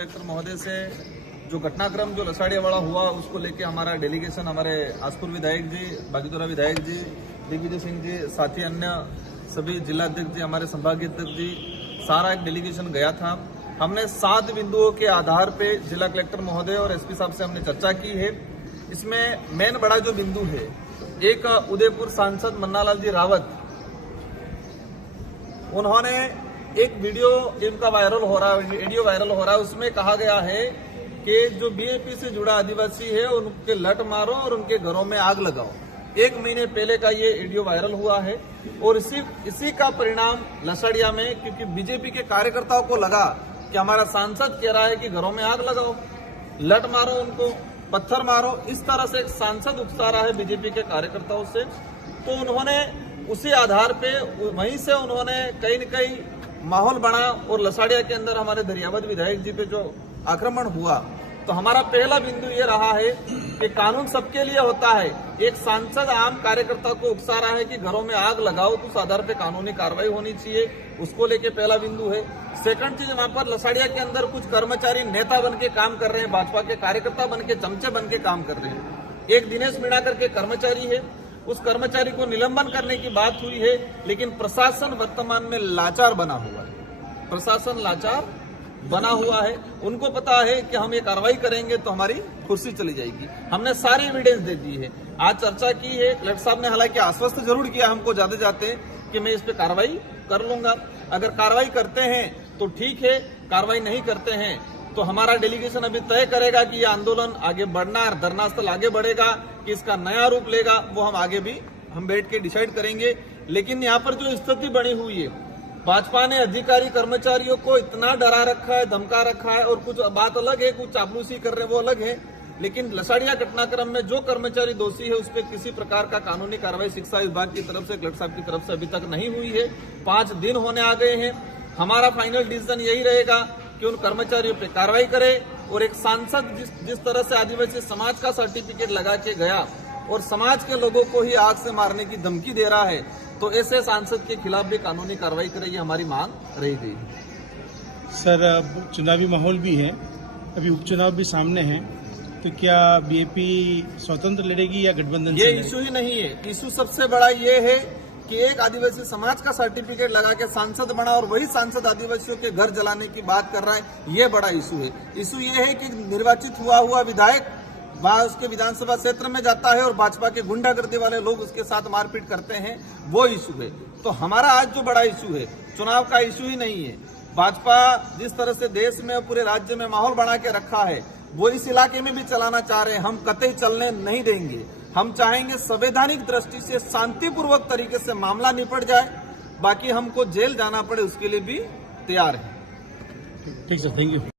Collector महोदय से जो घटनाक्रम जो लसाड़िया वाला हुआ उसको लेके हमारा डेलीगेशन हमारे आसपुर विधायक जी, बागीदोरा विधायक जी, दिग्विजय सिंह जी, साथी अन्य सभी जिला अध्यक्ष जी, हमारे संभागीय अध्यक्ष जी, सारा एक डेलीगेशन गया था। हमने 7 बिंदुओं के आधार पे जिला कलेक्टर महोदय और एसपी साहब से हमने चर्चा की है। इसमें मेन बड़ा जो बिंदु है, एक उदयपुर सांसद मन्नालाल जी रावत, उन्होंने एक वीडियो इनका वायरल हो रहा है, वीडियो वायरल हो रहा है, उसमें कहा गया है कि जो बीएपी से जुड़ा आदिवासी है उनके लट मारो और उनके घरों में आग लगाओ। 1 महीने पहले का ये वीडियो वायरल हुआ है और इसी का परिणाम लसाड़िया में, क्योंकि बीजेपी के कार्यकर्ताओं को लगा कि हमारा सांसद कह रहा है कि घरों में आग लगाओ, लट मारो, उनको पत्थर मारो, इस तरह से एक सांसद उकसा रहा है बीजेपी के कार्यकर्ताओं से। तो उन्होंने उसी आधार पे वहीं से उन्होंने कहीं न कहीं माहौल बना और लसाड़िया के अंदर हमारे दरियावद विधायक जी पे जो आक्रमण हुआ, तो हमारा पहला बिंदु ये रहा है कि कानून सबके लिए होता है। एक सांसद आम कार्यकर्ता को उकसा रहा है कि घरों में आग लगाओ, तो उस आधार पे कानूनी कार्रवाई होनी चाहिए, उसको लेके पहला बिंदु है। सेकंड चीज, वहां पर लसाड़िया के अंदर कुछ कर्मचारी नेता बन के काम कर रहे हैं, भाजपा के कार्यकर्ता बन के, चमचे बन के काम कर रहे हैं। एक दिनेश मीणा करके कर्मचारी है, उस कर्मचारी को निलंबन करने की बात हुई है, लेकिन प्रशासन वर्तमान में लाचार बना हुआ है। प्रशासन लाचार बना हुआ है, उनको पता है कि हम ये कार्रवाई करेंगे तो हमारी कुर्सी चली जाएगी। हमने सारी एविडेंस दे दी है, आज चर्चा की है। कलेक्टर साहब ने हालांकि आश्वस्त जरूर किया हमको जाते जाते कि मैं इस पे कार्रवाई कर लूंगा। अगर कार्रवाई करते हैं तो ठीक है, कार्रवाई नहीं करते हैं तो हमारा डेलीगेशन अभी तय करेगा कि ये आंदोलन आगे बढ़ना है, धरना स्थल आगे बढ़ेगा कि इसका नया रूप लेगा, वो हम आगे भी हम बैठ के डिसाइड करेंगे। लेकिन यहाँ पर जो स्थिति बनी हुई है, भाजपा ने अधिकारी कर्मचारियों को इतना डरा रखा है, धमका रखा है, और कुछ बात अलग है, कुछ चापलूसी कर रहे हैं वो अलग है, लेकिन लसाड़िया घटनाक्रम में जो कर्मचारी दोषी है उस पर किसी प्रकार का कानूनी कार्रवाई शिक्षा विभाग की तरफ से, कलेक्टर साहब की तरफ से अभी तक नहीं हुई है। 5 दिन होने आ गए हैं। हमारा फाइनल डिसीजन यही रहेगा कि उन कर्मचारियों पे कार्रवाई करे, और एक सांसद जिस तरह से आदिवासी समाज का सर्टिफिकेट लगा के गया और समाज के लोगों को ही आग से मारने की धमकी दे रहा है, तो ऐसे सांसद के खिलाफ भी कानूनी कार्रवाई करे, ये हमारी मांग रही गई। सर, अब चुनावी माहौल भी है, अभी उपचुनाव भी सामने है, तो क्या बीएपी स्वतंत्र लड़ेगी या गठबंधन से? ये इशू ही नहीं है। इशू सबसे बड़ा ये है कि एक आदिवासी समाज का सर्टिफिकेट लगा के सांसद बना और वही सांसद आदिवासियों के घर जलाने की बात कर रहा है, ये बड़ा इशू है। इशू ये है कि निर्वाचित हुआ विधायक वह उसके विधानसभा क्षेत्र में जाता है और भाजपा के गुंडागर्दी वाले लोग उसके साथ मारपीट करते हैं, वो इशू है। तो हमारा आज जो बड़ा इशू है, चुनाव का इशू ही नहीं है। भाजपा जिस तरह से देश में पूरे राज्य में माहौल बना के रखा है, वो इस इलाके में भी चलाना चाह रहे हैं। हम कतई चलने नहीं देंगे। हम चाहेंगे संवैधानिक दृष्टि से शांतिपूर्वक तरीके से मामला निपट जाए, बाकी हमको जेल जाना पड़े उसके लिए भी तैयार है। ठीक सर, थैंक यू।